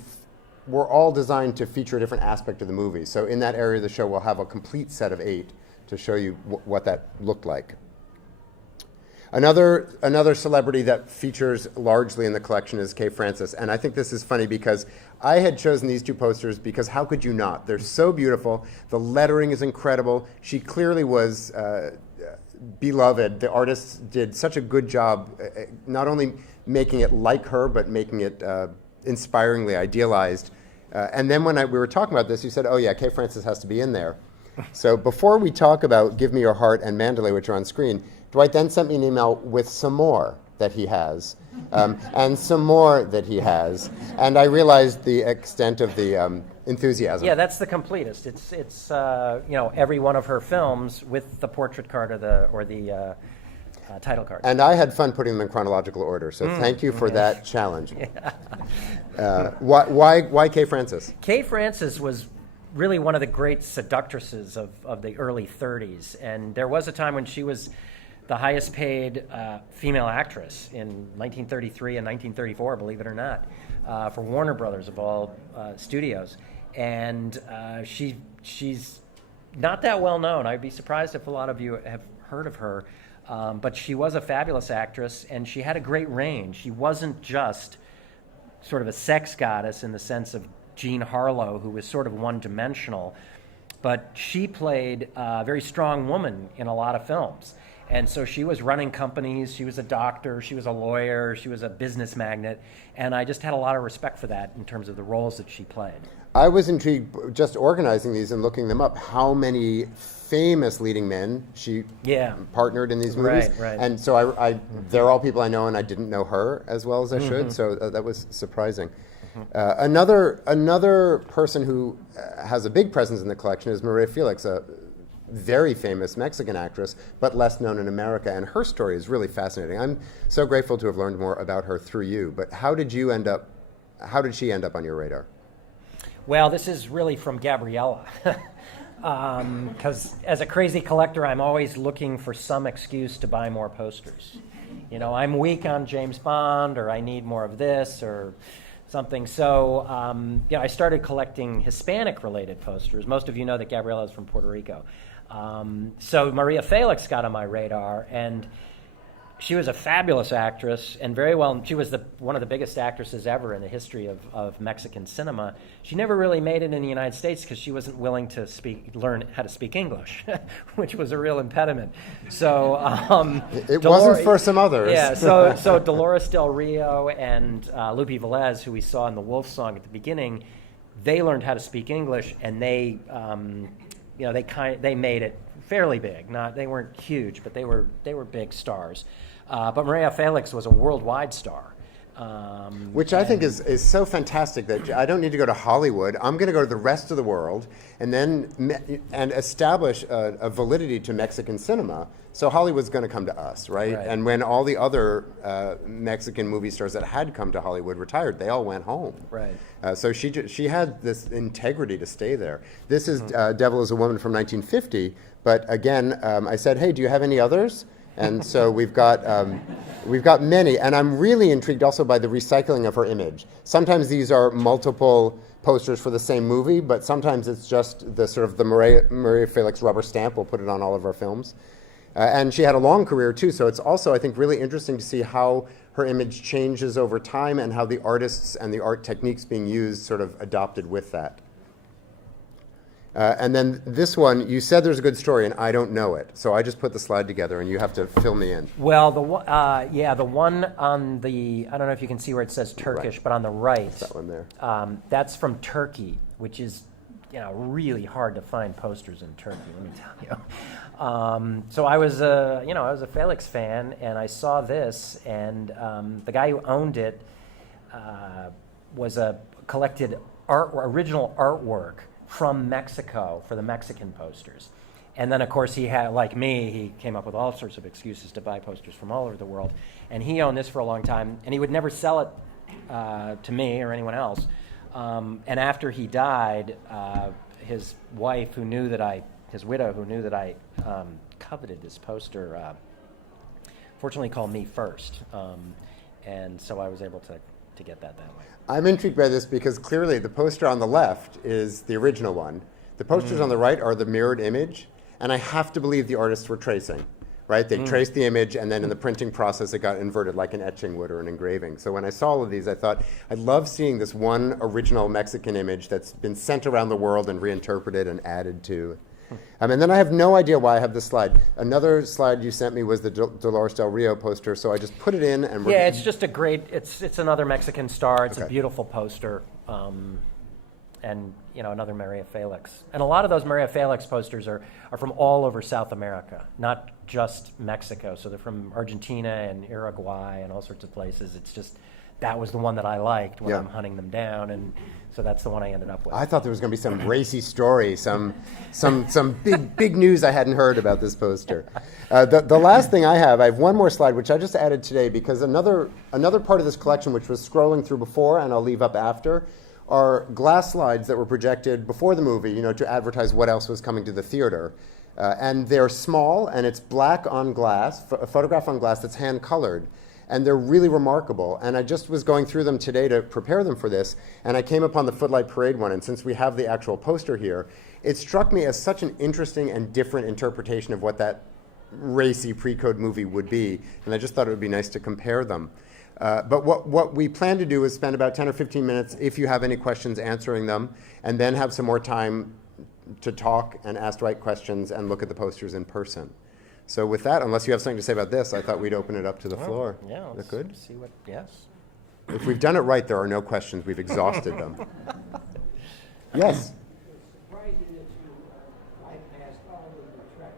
were all designed to feature a different aspect of the movie. So in that area of the show, we'll have a complete set of 8 to show you what that looked like. Another celebrity that features largely in the collection is Kay Francis, and I think this is funny because I had chosen these 2 posters because how could you not? They're so beautiful. The lettering is incredible. She clearly was beloved. The artists did such a good job, not only making it like her, but making it inspiringly idealized. And then when we were talking about this, you said, oh yeah, Kay Francis has to be in there. So before we talk about Give Me Your Heart and Mandalay, which are on screen, Dwight then sent me an email with some more that he has, and some more that he has. And I realized the extent of the enthusiasm. Yeah, that's the completest. It's every one of her films with the portrait card or the title card. And I had fun putting them in chronological order, so thank you for that challenge. Why Kay Francis? Kay Francis was really one of the great seductresses of the early 30s, and there was a time when she was the highest paid female actress in 1933 and 1934, believe it or not, for Warner Brothers of all studios. And she's not that well known. I'd be surprised if a lot of you have heard of her. But she was a fabulous actress, and she had a great range. She wasn't just sort of a sex goddess in the sense of Jean Harlow, who was sort of one-dimensional, but she played a very strong woman in a lot of films. And so she was running companies, she was a doctor, she was a lawyer, she was a business magnate, and I just had a lot of respect for that in terms of the roles that she played. I was intrigued just organizing these and looking them up, how many famous leading men she partnered in these movies. Right. And so they're all people I know, and I didn't know her as well as I should, so that was surprising. Another person who has a big presence in the collection is Maria Felix, a very famous Mexican actress, but less known in America, and her story is really fascinating. I'm so grateful to have learned more about her through you, but how did she end up on your radar? Well, this is really from Gabriella, because as a crazy collector, I'm always looking for some excuse to buy more posters. I'm weak on James Bond, or I need more of this, or something. So, I started collecting Hispanic-related posters. Most of you know that Gabriella is from Puerto Rico. So Maria Felix got on my radar, and she was a fabulous actress, and she was one of the biggest actresses ever in the history of Mexican cinema. She never really made it in the United States because she wasn't willing to learn how to speak English, which was a real impediment. So it wasn't for some others. Yeah. So Dolores Del Rio and Lupe Velez, who we saw in the Wolf Song at the beginning, they learned how to speak English, and they made it fairly big. They weren't huge, but they were big stars. But Maria Felix was a worldwide star. Which I think is so fantastic that I don't need to go to Hollywood. I'm going to go to the rest of the world and establish a validity to Mexican cinema. So Hollywood's going to come to us, right? And when all the other Mexican movie stars that had come to Hollywood retired, they all went home. Right. So she had this integrity to stay there. This is Devil is a Woman from 1950. But again, I said, hey, do you have any others? And so we've got many, and I'm really intrigued also by the recycling of her image. Sometimes these are multiple posters for the same movie, but sometimes it's just the Maria Felix rubber stamp. We'll put it on all of our films. And she had a long career too, so it's also, I think, really interesting to see how her image changes over time and how the artists and the art techniques being used sort of adopted with that. And then this one, you said there's a good story, and I don't know it. So I just put the slide together, and you have to fill me in. Well, the one on the, I don't know if you can see where it says Turkish, Right. but on the right, That one there. that's from Turkey, which is, really hard to find posters in Turkey, let me tell you. So I was a Felix fan, and I saw this, and the guy who owned it collected original artwork from Mexico for the Mexican posters. And then, of course, he had, like me, he came up with all sorts of excuses to buy posters from all over the world. And he owned this for a long time, and he would never sell it to me or anyone else. And after he died, his wife, his widow, who knew that I coveted this poster, fortunately called me first. And so I was able to get that way. I'm intrigued by this because clearly the poster on the left is the original one. The posters on the right are the mirrored image, and I have to believe the artists were tracing, right? They traced the image, and then in the printing process it got inverted like an etching would or an engraving. So when I saw all of these, I thought, I love seeing this one original Mexican image that's been sent around the world and reinterpreted and added to. And then I have no idea why I have this slide. Another slide you sent me was the Dolores Del Rio poster, so I just put it in and yeah, it's just a great, it's another Mexican star. It's Okay. a beautiful poster. And, another Maria Felix. And a lot of those Maria Felix posters are from all over South America, not just Mexico. So they're from Argentina and Uruguay and all sorts of places. It's just, that was the one that I liked when I'm hunting them down, and so that's the one I ended up with. I thought there was going to be some racy story, some big news I hadn't heard about this poster. The last thing I have one more slide, which I just added today because another part of this collection, which was scrolling through before and I'll leave up after, are glass slides that were projected before the movie, to advertise what else was coming to the theater. And they're small, and it's black on glass, a photograph on glass that's hand-colored. And they're really remarkable. And I just was going through them today to prepare them for this, and I came upon the Footlight Parade one, and since we have the actual poster here, it struck me as such an interesting and different interpretation of what that racy pre-code movie would be, and I just thought it would be nice to compare them. But what we plan to do is spend about 10 or 15 minutes, if you have any questions, answering them, and then have some more time to talk and ask Dwight questions and look at the posters in person. So with that, unless you have something to say about this, I thought we'd open it up to the floor. Yeah, Is that good? see what, yes. If we've done it right, there are no questions. We've exhausted them. Yes? Surprising that you bypassed all of the Trek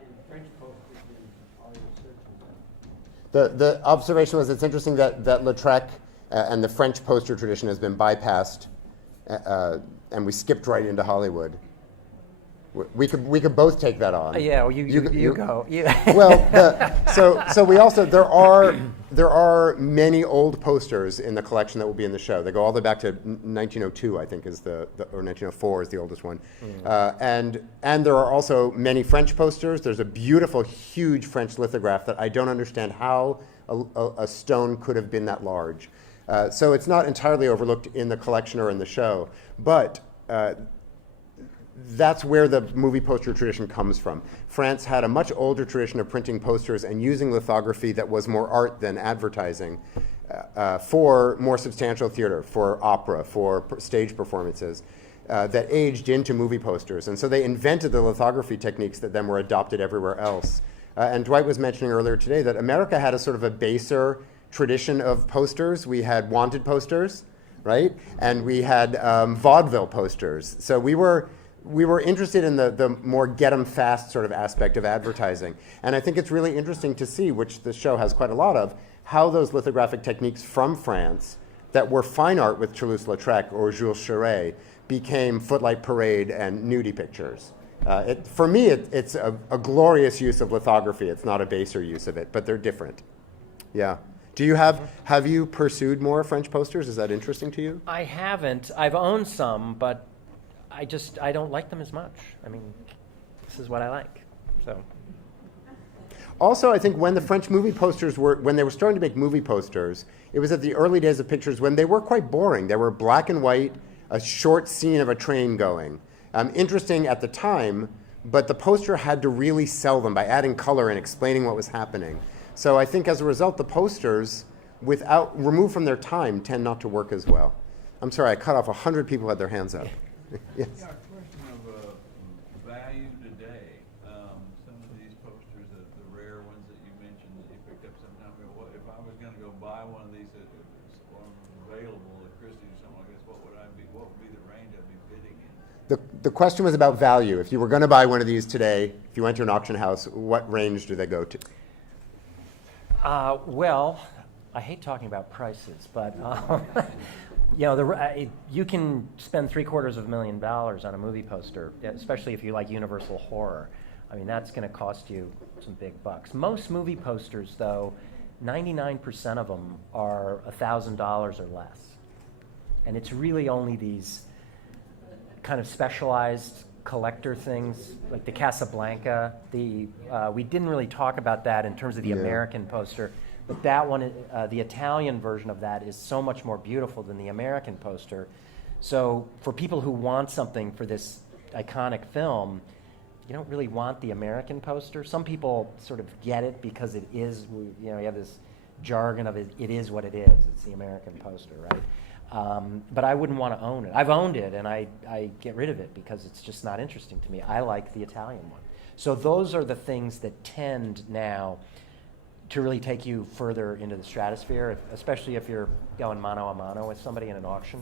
and French posters in all your searches. The observation was it's interesting that Lautrec and the French poster tradition has been bypassed, and we skipped right into Hollywood. We could both take that on. Yeah, well, you go. Well, so we also there are many old posters in the collection that will be in the show. They go all the way back to 1902, I think, or 1904 is the oldest one. And there are also many French posters. There's a beautiful, huge French lithograph that I don't understand how a stone could have been that large. So it's not entirely overlooked in the collection or in the show, but that's where the movie poster tradition comes from. France had a much older tradition of printing posters and using lithography that was more art than advertising for more substantial theater, for opera, for stage performances that aged into movie posters. And so they invented the lithography techniques that then were adopted everywhere else. And Dwight was mentioning earlier today that America had a sort of a baser tradition of posters. We had wanted posters, right? And we had vaudeville posters. So we were interested in the more get 'em fast sort of aspect of advertising. And I think it's really interesting to see, which the show has quite a lot of, how those lithographic techniques from France that were fine art with Toulouse-Lautrec or Jules Chéret became Footlight Parade and nudie pictures. For me, it's a glorious use of lithography. It's not a baser use of it, but they're different. Yeah. Have you pursued more French posters? Is that interesting to you? I haven't. I've owned some, but I don't like them as much. I mean, this is what I like. So. Also, I think when the French movie posters when they were starting to make movie posters, it was at the early days of pictures when they were quite boring. They were black and white, a short scene of a train going. Interesting at the time, but the poster had to really sell them by adding color and explaining what was happening. So I think as a result, the posters, removed from their time, tend not to work as well. I'm sorry, I cut off 100 people who had their hands up. Yes. Yeah, a question of value today. Some of these posters, the rare ones that you mentioned that you picked up some time ago, if I was going to go buy one of these that was available at Christie's or something like this, what would be the range I'd be bidding in? The question was about value. If you were going to buy one of these today, if you went to an auction house, what range do they go to? Well, I hate talking about prices, but you can spend $750,000 on a movie poster, especially if you like Universal horror. I mean, that's going to cost you some big bucks. Most movie posters, though, 99% of them are $1,000 or less, and it's really only these kind of specialized collector things like the Casablanca. We didn't really talk about that in terms of the American poster, but that one, the Italian version of that, is so much more beautiful than the American poster. So for people who want something for this iconic film, you don't really want the American poster. Some people sort of get it because it is, you have this jargon of it is what it is. It's the American poster, right? But I wouldn't want to own it. I've owned it, and I get rid of it because it's just not interesting to me. I like the Italian one. So those are the things that tend now to really take you further into the stratosphere, especially if you're going mano a mano with somebody in an auction.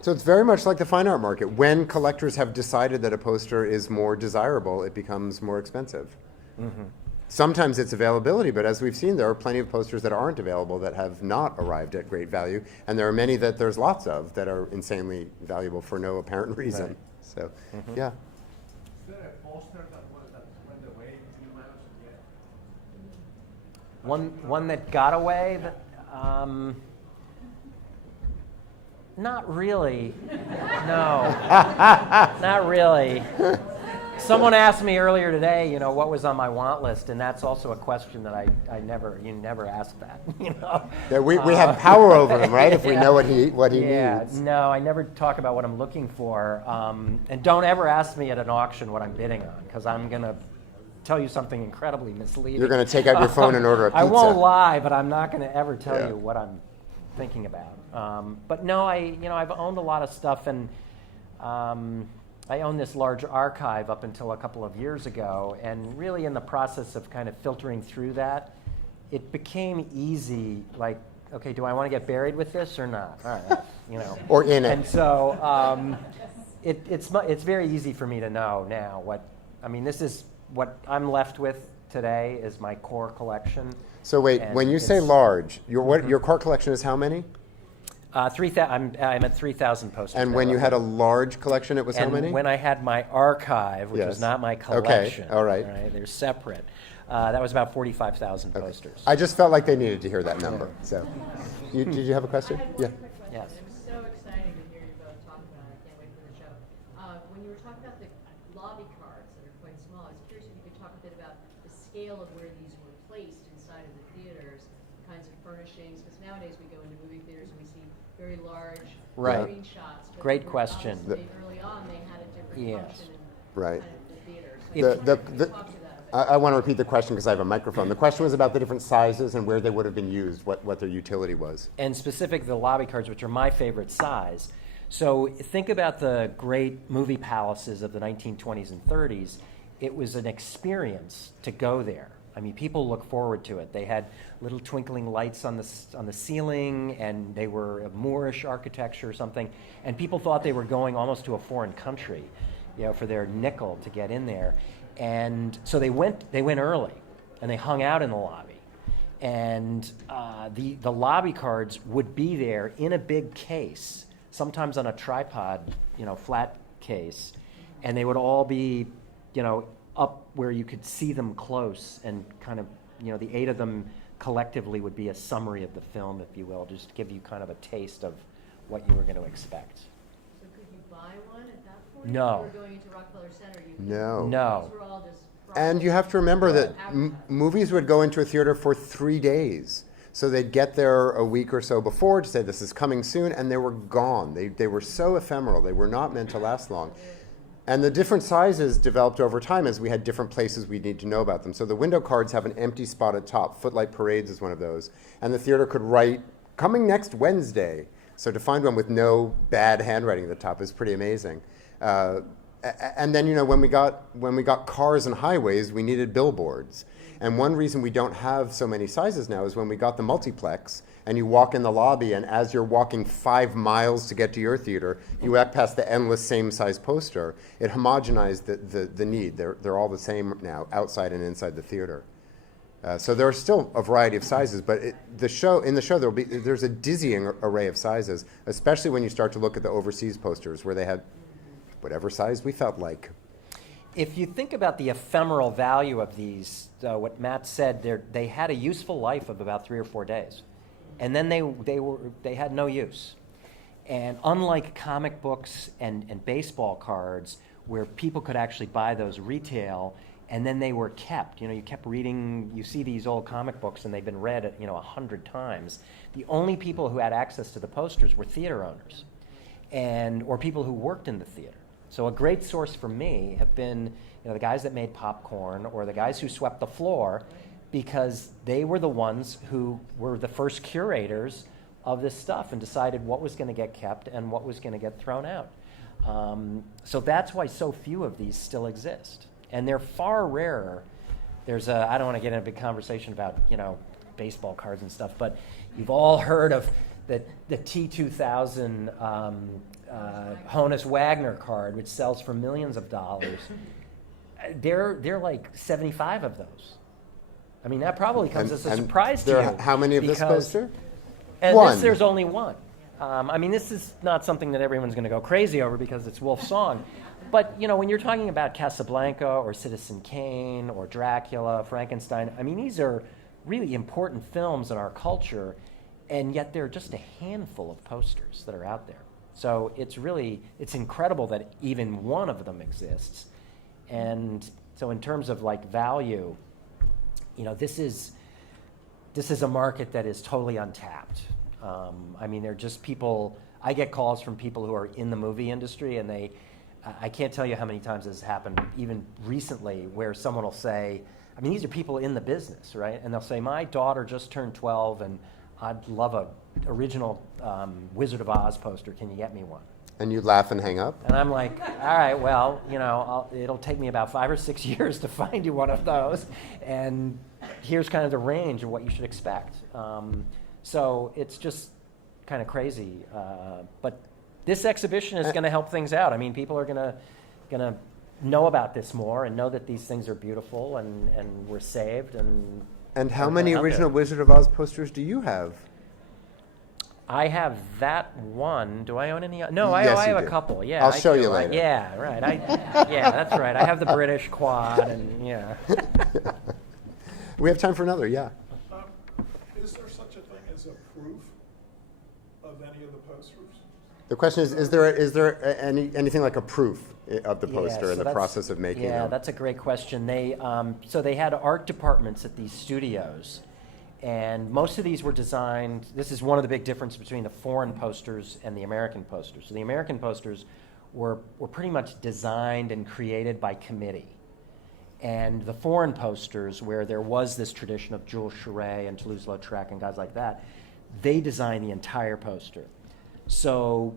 So it's very much like the fine art market. When collectors have decided that a poster is more desirable, it becomes more expensive. Mm-hmm. Sometimes it's availability, but as we've seen, there are plenty of posters that aren't available that have not arrived at great value, and there are many that there's lots of that are insanely valuable for no apparent reason. Right. So, yeah. Is there a poster that went away you managed to get? One that got away? Not really. No. Not really. Someone asked me earlier today, what was on my want list, and that's also a question that you never ask that, That we have power over him, right? If we know what he needs. No, I never talk about what I'm looking for, and don't ever ask me at an auction what I'm bidding on, because I'm going to tell you something incredibly misleading. You're going to take out your phone and order a pizza. I won't lie, but I'm not going to ever tell you what I'm thinking about. But no, I've owned a lot of stuff, and I own this large archive up until a couple of years ago, and really in the process of kind of filtering through that, it became easy, like, okay, do I want to get buried with this or not? All right, Or in it. And so it's very easy for me to know now this is what I'm left with today is my core collection. So wait, when you say large, your core collection is how many? I'm at 3,000 posters. And when you had a large collection, it was how many? When I had my archive, which was not my collection. Okay, all right. They're separate. That was about 45,000 posters. I just felt like they needed to hear that number. So, did you have a question? Yeah. Yes. It was so exciting to hear you both talk about it. I can't wait for the show. When you were talking about the lobby cards that are quite small, I was curious if you could talk a bit about the scale of where these were placed inside of the theaters, kinds of furnishings, because nowadays we go into movie theaters and we see very large screenshots. But Great question. Early on, they had a different function in Right. kind of the theater. So talk to that a bit. I want to repeat the question because I have a microphone. The question was about the different sizes and where they would have been used, what their utility was. And specific the lobby cards, which are my favorite size. So think about the great movie palaces of the 1920s and 30s. It was an experience to go there. I mean, people look forward to it. They had little twinkling lights on the ceiling, and they were a Moorish architecture or something. And people thought they were going almost to a foreign country, for their nickel to get in there. And so they went early, and they hung out in the lobby. And the lobby cards would be there in a big case, sometimes on a tripod, flat case, and they would all be, up where you could see them close, and kind of, the 8 of them collectively would be a summary of the film, if you will, just to give you kind of a taste of what you were going to expect. So could you buy one at that point? No. If you were going into Rockefeller Center, No. These were all just And you have to remember that advertising. movies would go into a theater for 3 days. So they'd get there a week or so before to say this is coming soon, and they were gone. They were so ephemeral. They were not meant to last long. And the different sizes developed over time as we had different places we need to know about them. So the window cards have an empty spot at top. Footlight Parades is one of those. And the theater could write, coming next Wednesday. So to find one with no bad handwriting at the top is pretty amazing. And then, when we got cars and highways, we needed billboards. And one reason we don't have so many sizes now is when we got the multiplex, and you walk in the lobby, and as you're walking 5 miles to get to your theater, you walk past the endless same-size poster. It homogenized the need. They're all the same now, outside and inside the theater. So there are still a variety of sizes, but in the show there's a dizzying array of sizes, especially when you start to look at the overseas posters where they had whatever size we felt like. If you think about the ephemeral value of these, what Matt said, they had a useful life of about 3 or 4 days, and then they had no use. And unlike comic books and baseball cards, where people could actually buy those retail, and then they were kept. You kept reading. You see these old comic books, and they've been read 100 times. The only people who had access to the posters were theater owners, or people who worked in the theater. So a great source for me have been the guys that made popcorn or the guys who swept the floor, because they were the ones who were the first curators of this stuff and decided what was going to get kept and what was going to get thrown out. So that's why so few of these still exist. And they're far rarer. I don't want to get in a big conversation about, baseball cards and stuff, but you've all heard of the T2000 Honus Wagner card, which sells for millions of dollars. They're like 75 of those. I mean, that probably comes as a surprise to you. How many of this poster? And one. There's only one. This is not something that everyone's going to go crazy over because it's Wolf's song. But, when you're talking about Casablanca or Citizen Kane or Dracula, Frankenstein, these are really important films in our culture, and yet there are just a handful of posters that are out there. So it's incredible that even one of them exists. And so in terms of value, this is a market that is totally untapped. They're just people. I get calls from people who are in the movie industry, and I can't tell you how many times this has happened, even recently, where someone will say, these are people in the business, right? And they'll say, my daughter just turned 12, and I'd love a original Wizard of Oz poster. Can you get me one? And you laugh and hang up? And I'm like, all right, well, it'll take me about 5 or 6 years to find you one of those. And here's kind of the range of what you should expect. So it's just kind of crazy. But this exhibition is going to help things out. People are going to know about this more and know that these things are beautiful and were saved. And how many original Wizard of Oz posters do you have? I have that one. Do I own any? No, Yes, I you have do. a couple. Yeah, I'll show you later. Yeah, right. Yeah, that's right. I have the British quad, and yeah. We have time for another, yeah. Is there such a thing as a proof of any of the posters? The question is there anything like a proof of the poster so in the that's- process of making Yeah, them? that's a great question. They had art departments at these studios, and most of these were designed. This is one of the big differences between the foreign posters and the American posters. So the American posters were pretty much designed and created by committee. And the foreign posters, where there was this tradition of Jules Charest and Toulouse-Lautrec and guys like that, they designed the entire poster. So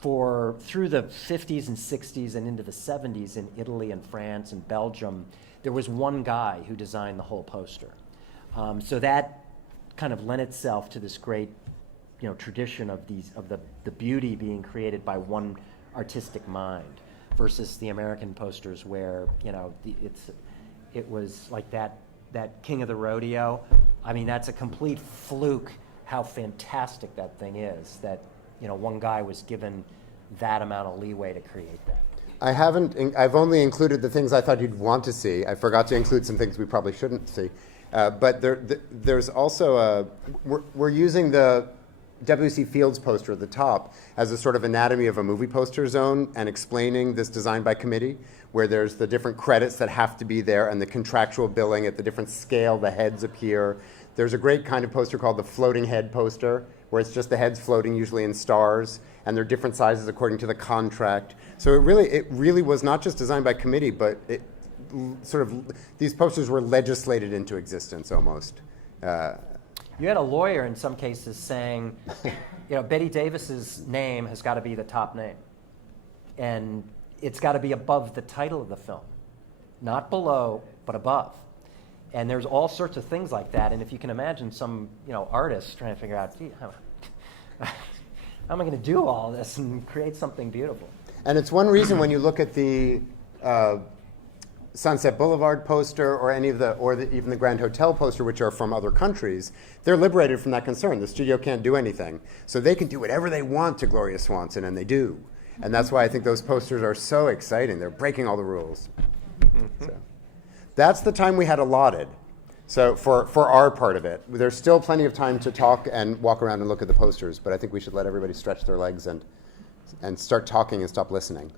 through the 50s and 60s and into the 70s in Italy and France and Belgium, there was one guy who designed the whole poster. So that kind of lent itself to this great, tradition of the beauty being created by one artistic mind, versus the American posters where it was like that King of the Rodeo. That's a complete fluke how fantastic that thing is. That one guy was given that amount of leeway to create that. I've only included the things I thought you'd want to see. I forgot to include some things we probably shouldn't see. But there's also we're using the W.C. Fields poster at the top as a sort of anatomy of a movie poster zone, and explaining this design by committee, where there's the different credits that have to be there and the contractual billing at the different scale the heads appear. There's a great kind of poster called the floating head poster, where it's just the heads floating, usually in stars, and they're different sizes according to the contract. So it really was not just designed by committee, but these posters were legislated into existence almost. You had a lawyer in some cases saying, Betty Davis's name has got to be the top name. And it's got to be above the title of the film. Not below, but above. And there's all sorts of things like that. And if you can imagine some, artists trying to figure out, gee, how am I going to do all this and create something beautiful? And it's one reason when you look at the Sunset Boulevard poster or even the Grand Hotel poster, which are from other countries, they're liberated from that concern. The studio can't do anything. So they can do whatever they want to Gloria Swanson, and they do. And that's why I think those posters are so exciting. They're breaking all the rules. So that's the time we had allotted. So for our part of it, there's still plenty of time to talk and walk around and look at the posters, but I think we should let everybody stretch their legs and start talking and stop listening.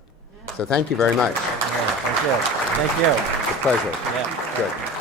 So thank you very much. Thank you. Thank you. It's a pleasure. Yeah. Good.